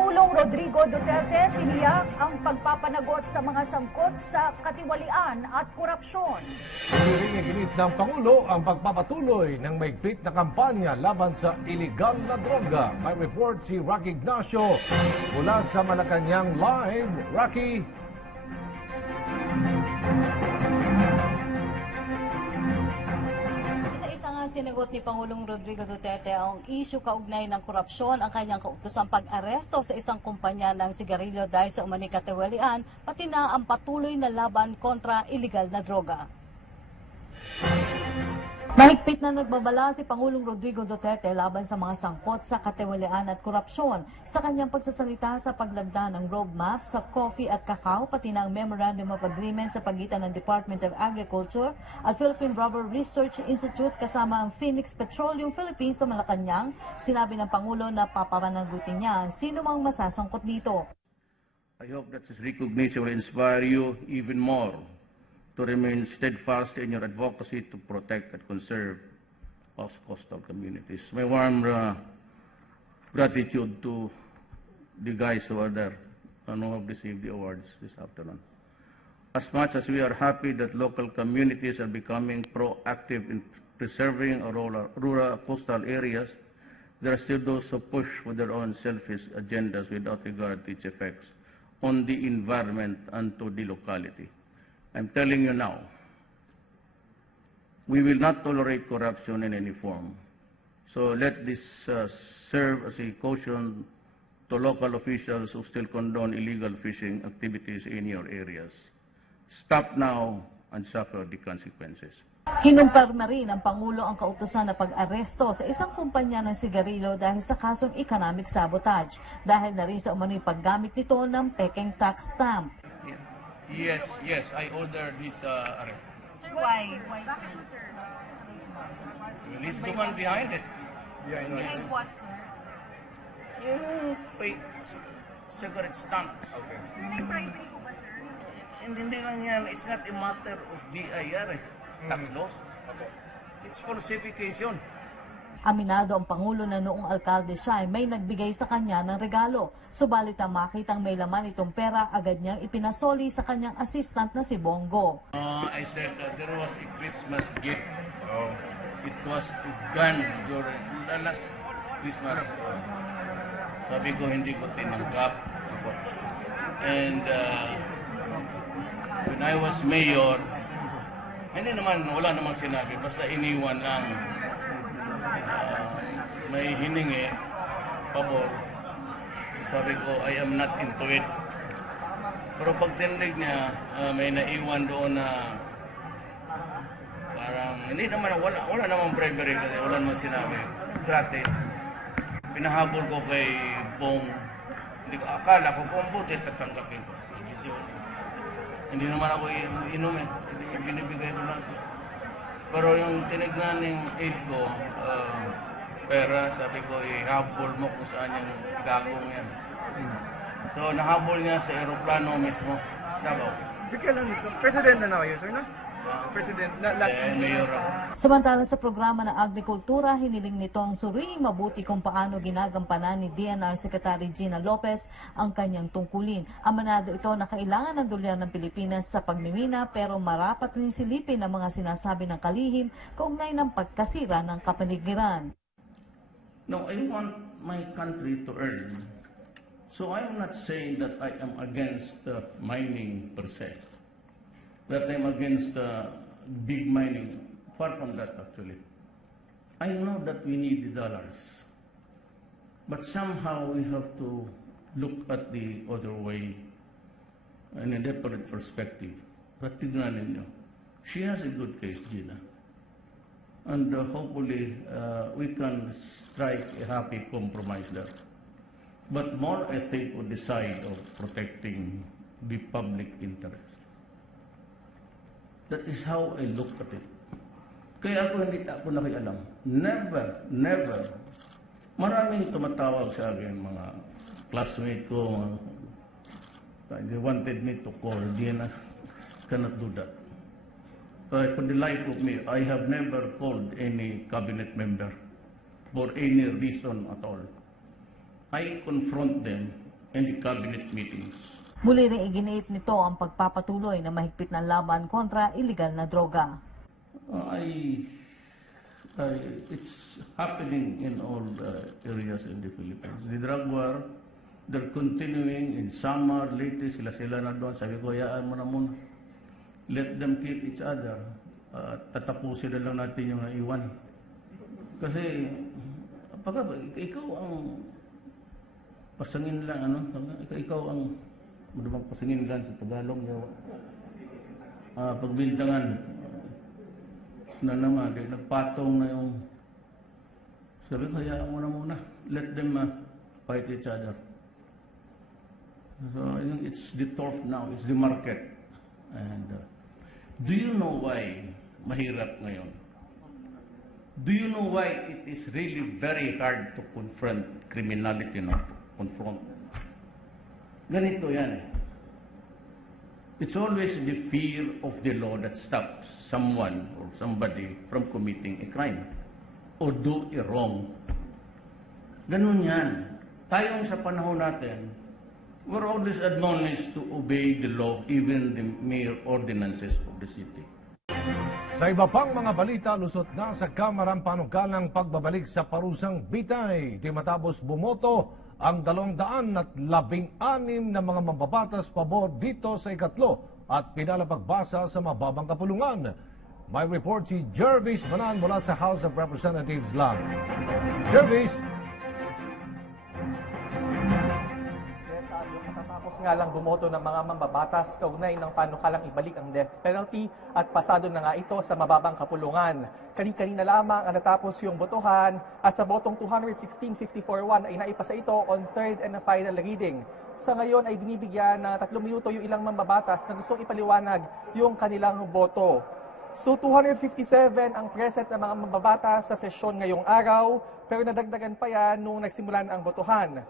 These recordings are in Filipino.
Pangulong Rodrigo Duterte tiniyak ang pagpapanagot sa mga sangkot sa katiwalian at korupsyon. Ginit ng Pangulo ang pagpapatuloy ng maigpit na kampanya laban sa iligal na droga. May report si Rocky Ignacio mula sa Malacanang Live. Rocky. Sinagot ni Pangulong Rodrigo Duterte ang isyu kaugnay ng korupsyon ang kanyang kautosang pag-aresto sa isang kumpanya ng sigarilyo dahil sa umani katiwalian, pati na ang patuloy na laban kontra iligal na droga. Mahigpit na nagbabala si Pangulong Rodrigo Duterte laban sa mga sangkot sa katiwalian at korupsyon sa kanyang pagsasalita sa paglagda ng roadmap sa coffee at kakao pati ng Memorandum of Agreement sa pagitan ng Department of Agriculture at Philippine Rubber Research Institute kasama ang Phoenix Petroleum Philippines sa Malacanang. Sinabi ng Pangulo na papapanagutin niya ang sino mang masasangkot dito. I hope that this recognition will inspire you even more to remain steadfast in your advocacy to protect and conserve our coastal communities. My warm gratitude to the guys who are there and who have received the awards this afternoon. As much as we are happy that local communities are becoming proactive in preserving our rural coastal areas, there are still those who push for their own selfish agendas without regard to its effects on the environment and to the locality. I'm telling you now, we will not tolerate corruption in any form. So let this serve as a caution to local officials who still condone illegal fishing activities in your areas. Stop now and suffer the consequences. Kinumpirma rin ng Pangulo ang kautusan na pag-aresto sa isang kumpanya ng sigarilyo dahil sa kasong economic sabotage, dahil na rin sa umano'y paggamit nito ng pekeng tax stamp. Yes, I ordered this arrest. Sir, why? Why, sir? Release the one behind it. Behind what, sir? Yung fake cigarette stamps. Okay. May bribery po ba, sir? Hindi lang yan. It's not a matter of BIR, tax laws. It's falsification. Aminado ang Pangulo na noong alkalde siya ay may nagbigay sa kanya ng regalo. Subalit ang makitang may laman itong pera, agad niyang ipinasoli sa kanyang assistant na si Bongo. I said there was a Christmas gift. It was a gun during the last Christmas. Sabi ko hindi ko tinanggap. And when I was mayor, hindi naman, wala namang sinabi. Basta iniwan lang. May hiningi, pabor. Sabi ko, I am not into it. Pero pag tinrig niya, may naiwan doon na parang, hindi naman, wala namang bribery kasi wala namang sinabi. Gratis. Pinahabol ko kay Bong. Akala ko kung buti tatanggapin ko. Hindi naman ako inom eh. Binibigay ko lang. Pero yung tinignan ng aid ko, pera, sabi ko, ihabol mo kung saan yung gagong yan. So, nahabol niya sa aeroplano mismo. Davao. President na kayo, sir, no? President, last mayor ako. Samantala sa programa ng agrikultura, hiniling nitong suriing mabuti kung paano ginagampanan ni DNR Secretary Gina Lopez ang kanyang tungkulin. Aminado ito na kailangan ng dolyar ng Pilipinas sa pagmimina, pero marapat rin silipin ang mga sinasabi ng kalihim kaugnay ng pagkasira ng kapaligiran. No, I want my country to earn. So I'm not saying that I am against mining per se. That I'm against big mining. Far from that, actually. I know that we need the dollars. But somehow we have to look at the other way in a different perspective. But tignan ninyo, she has a good case, Gina. And hopefully we can strike a happy compromise there. But more, I think, on the side of protecting the public interest. That is how I look at it. Kaya ako hindi ako nakialam. Never. Maraming tumatawag sa akin, mga classmate ko. They wanted me to call. Diana, cannot do that. For the life of me, I have never called any cabinet member for any reason at all. I confront them in the cabinet meetings. Muli ring iginiit nito ang pagpapatuloy na mahigpit na laban kontra iligal na droga. It's happening in all areas in the Philippines. The drug war, they're continuing in summer, latest, sila na doon. Sabi ko, hayaan mo na muna. Let them kill each other. Tatapusin na lang natin yung iwan. Kasi, ikaw ang pasangin lang, ikaw ang, ano pasangin lang sa Tagalog, pagbintangan na naman, nagpatong na yung, sabi ko, hayaan mo na muna. Let them fight each other. So, I think it's the turf now, it's the market. And do you know why mahirap ngayon? Do you know why it is really very hard to confront criminality now? Confront. Ganito yan. It's always the fear of the law that stops someone or somebody from committing a crime or do a wrong. Ganun yan. Tayong sa panahon natin, we're always admonished to obey the law, even the mere ordinances of the city. Sa iba pang mga balita, lusot na sa Kamara ang panukalang pagbabalik sa parusang bitay. Di matapos bumoto ang 216 na mga mambabatas pabor dito sa ikatlo at pinalapagbasa sa mababang kapulungan. May report si Jervis Manan mula sa House of Representatives lang. Jervis! Matapos nga lang bumoto ng mga mambabatas kaugnay ng panukalang ibalik ang death penalty at pasado na nga ito sa mababang kapulungan. Kani-kanina lamang ang natapos yung botohan at sa botong 216-54-1 ay naipasa ito on third and final reading. Sa ngayon ay binibigyan ng 3 minuto yung ilang mambabatas na gustong ipaliwanag yung kanilang boto. So 257 ang present na mga mambabatas sa sesyon ngayong araw pero nadagdagan pa yan nung nagsimulan ang botohan.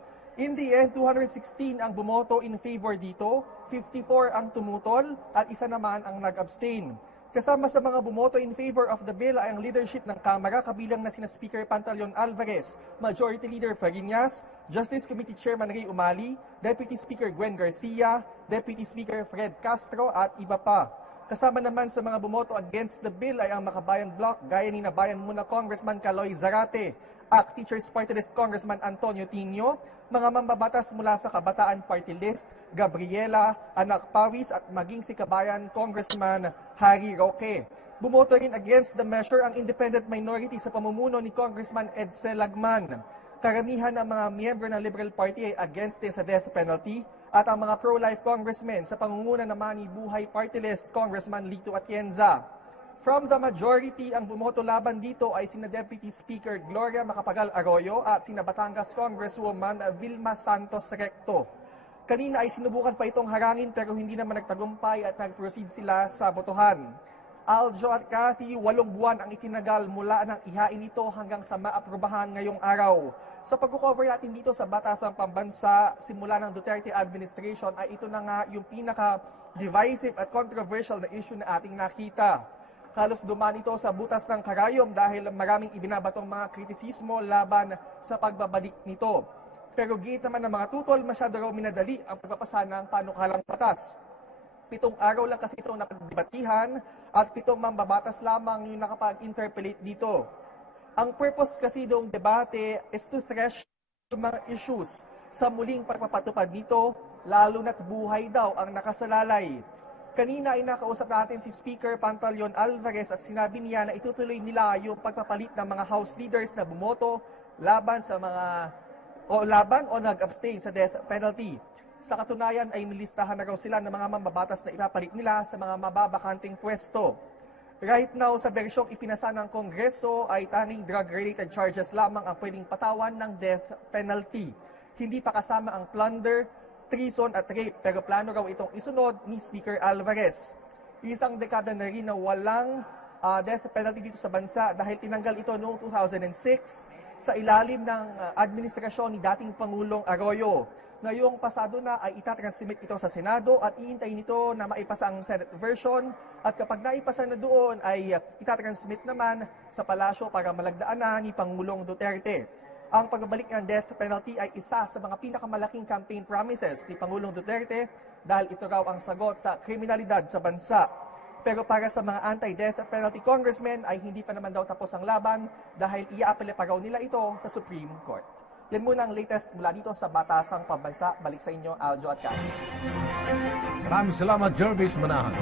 In the end, 216 ang bumoto in favor dito, 54 ang tumutol at isa naman ang nag-abstain. Kasama sa mga bumoto in favor of the bill ay ang leadership ng Kamara kabilang na sina Speaker Pantaleon Alvarez, Majority Leader Fariñas, Justice Committee Chairman Ray Umali, Deputy Speaker Gwen Garcia, Deputy Speaker Fred Castro at iba pa. Kasama naman sa mga bumoto against the bill ay ang Makabayan Bloc gaya ni Nabayan Muna Congressman Caloy Zarate, ACT Teachers Party List Congressman Antonio Tino, mga mambabatas mula sa Kabataan Party List, Gabriela, Anak Pawis at maging si Kabayan Congressman Harry Roque. Bumoto rin against the measure ang independent minority sa pamumuno ni Congressman Edsel Lagman. Karamihan ng mga miyembro ng Liberal Party ay against din sa death penalty at ang mga pro-life congressmen sa pangunguna naman ni Buhay Party List Congressman Lito Atienza. From the majority, ang bumoto laban dito ay sina Deputy Speaker Gloria Macapagal Arroyo at sina Batangas Congresswoman Vilma Santos Recto. Kanina ay sinubukan pa itong harangin pero hindi naman nagtagumpay at nag-proceed sila sa botohan. Aljo at Cathy, 8 buwan ang itinagal mula nang ihain ito hanggang sa maaprubahan ngayong araw. Sa pag-cover natin dito sa Batasang Pambansa, simula ng Duterte administration ay ito na nga yung pinaka-divisive at controversial na issue na ating nakita. Halos dumaan ito sa butas ng karayom dahil maraming ibinabatong mga kritisismo laban sa pagbabalik nito. Pero giit naman ng mga tutol, masyado raw minadali ang pagpapasa ng panukalang batas. 7 araw lang kasi itong napagdebatihan at 7 mambabatas lamang yung nakapag-interpellate dito. Ang purpose kasi ng debate is to thresh yung mga issues sa muling pagpapatupad nito, lalo na't buhay daw ang nakasalalay. Kanina ay nakausap natin si Speaker Pantaleon Alvarez at sinabi niya na itutuloy nila yung pagpapalit ng mga House leaders na bumoto laban o nag-abstain sa death penalty. Sa katunayan ay nilistahan na raw sila ng mga mambabatas na ipapalit nila sa mga mababakanting pwesto. Right now, sa bersyong ipinasa ng Kongreso ay tanging drug-related charges lamang ang pwedeng patawan ng death penalty. Hindi pa kasama ang plunder, treason at rape, pero plano raw itong isunod ni Speaker Alvarez. Isang dekada na rin na walang death penalty dito sa bansa dahil tinanggal ito noong 2006 sa ilalim ng administrasyon ni dating Pangulong Arroyo. Ngayong pasado na ay itatransmit ito sa Senado at iintayin nito na maipasa ang Senate version at kapag naipasa na doon ay itatransmit naman sa palasyo para malagdaan na ni Pangulong Duterte. Ang pagbabalik ng death penalty ay isa sa mga pinakamalaking campaign promises ni Pangulong Duterte dahil ito raw ang sagot sa kriminalidad sa bansa. Pero para sa mga anti-death penalty congressmen ay hindi pa naman daw tapos ang laban dahil iaapela pa raw nila ito sa Supreme Court. Yan muna ang latest mula dito sa Batasang Pambansa. Balik sa inyo, Aljo at Kathy. Maraming salamat, Jervis Manahan.